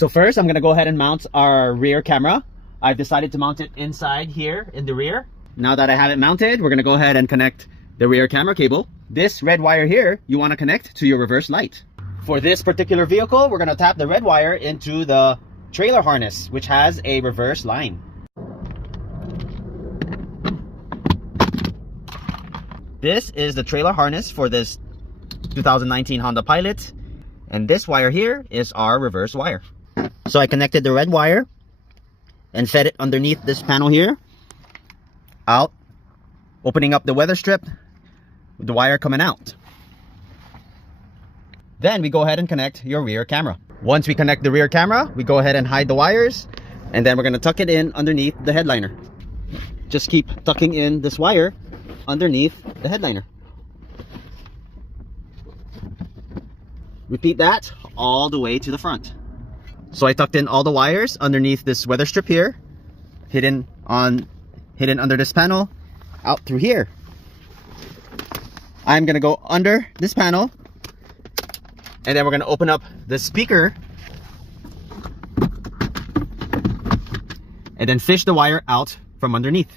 So first, I'm gonna go ahead and mount our rear camera. I've decided to mount it inside here in the rear. Now that I have it mounted, we're gonna go ahead and connect the rear camera cable. This red wire here, you wanna connect to your reverse light. For this particular vehicle, we're gonna tap the red wire into the trailer harness, which has a reverse line. This is the trailer harness for this 2019 Honda Pilot, and this wire here is our reverse wire. So I connected the red wire and fed it underneath this panel here, out, opening up the weather strip with the wire coming out. Then we go ahead and connect your rear camera. Once we connect the rear camera, we go ahead and hide the wires, and then we're going to tuck it in underneath the headliner. Just keep tucking in this wire underneath the headliner. Repeat that all the way to the front. So I tucked in all the wires underneath this weather strip here, hidden under this panel, out through here. I'm gonna go under this panel, and then we're gonna open up the speaker and then fish the wire out from underneath.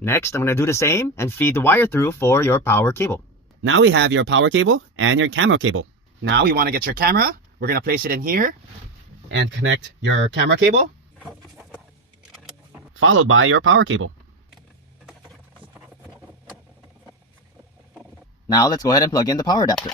Next, I'm gonna do the same and feed the wire through for your power cable. Now we have your power cable and your camera cable. Now we wanna get your camera. We're gonna place it in here and connect your camera cable, followed by your power cable. Now let's go ahead and plug in the power adapter.